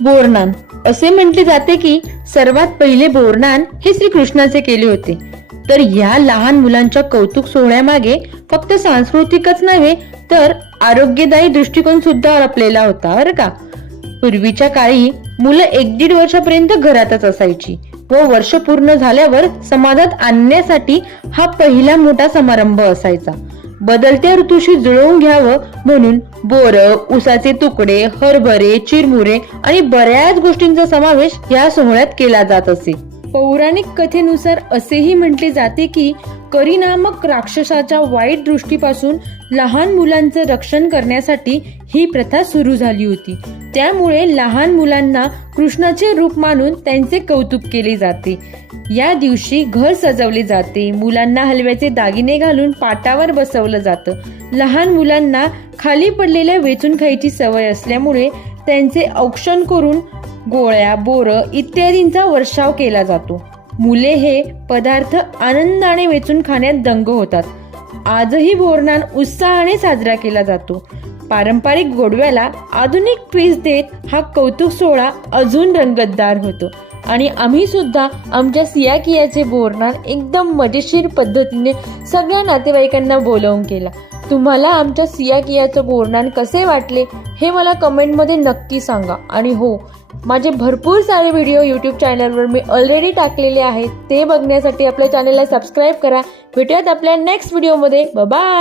बोरनान असे म्हटले जाते की सर्वात पहिले बोरनान हे श्रीकृष्णाचे केले होते। तर या लहान मुलांच्या कौतुक सोहळ्यामागे फक्त सांस्कृतिकच नव्हे तर आरोग्यदायी दृष्टिकोन सुद्धा लपलेला होता बरं का। पूर्वीच्या काळी मुलं 1-1.5 वर्षापर्यंत घरातच असायची व वर्ष पूर्ण झाल्यावर समाजात आणण्यासाठी हा पहिला मोठा समारंभ असायचा। बदलत्या ऋतूशी जुळवून घ्यावं म्हणून बोर, उसाचे तुकडे, हरभरे, चिरमुरे आणि बऱ्याच गोष्टींचा समावेश या सोहळ्यात केला जात असे। पौराणिक कथेनुसार असेही म्हटले जाते की करी नामक राक्षसाच्या वाईट दृष्टीपासून लहान मुलांचं रक्षण करण्यासाठी ही प्रथा सुरू झाली होती। त्यामुळे लहान मुलांना कृष्णाचे रूप मानून त्यांचे कौतुक केले जाते। या दिवशी घर सजवले जाते, मुलांना हलव्याचे दागिने घालून पाटावर बसवलं जातं। लहान मुलांना खाली पडलेल्या वेचून खायची सवय असल्यामुळे त्यांचे औक्षण करून गोळ्या, बोर इत्यादींचा वर्षाव केला जातो। मुले हे पदार्थ आनंदाने वेचून खाण्यात दंग होतात। आजही बोरनान उत्साहाने साजरा केला जातो। पारंपरिक गोडव्याला आधुनिक ट्विस्ट देत हा कौतुक सोहळा अजून रंगतदार होतो आणि आम्ही सुद्धा आमच्या सियाकियाचे बोरनान एकदम मजेशीर पद्धतीने सगळ्या नातेवाईकांना बोलावून केला। तुम्हाला आमच्या सियाकियाचं बोरनान कसे वाटले हे मला कमेंटमध्ये नक्की सांगा। आणि हो, माझे भरपूर सारे व्हिडिओ यूट्यूब चॅनलवर मी ऑलरेडी टाकलेले आहेत, ते बघण्यासाठी आपल्या चॅनलला सबस्क्राईब करा। भेटूयात आपल्या नेक्स्ट व्हिडिओमध्ये। Bye bye.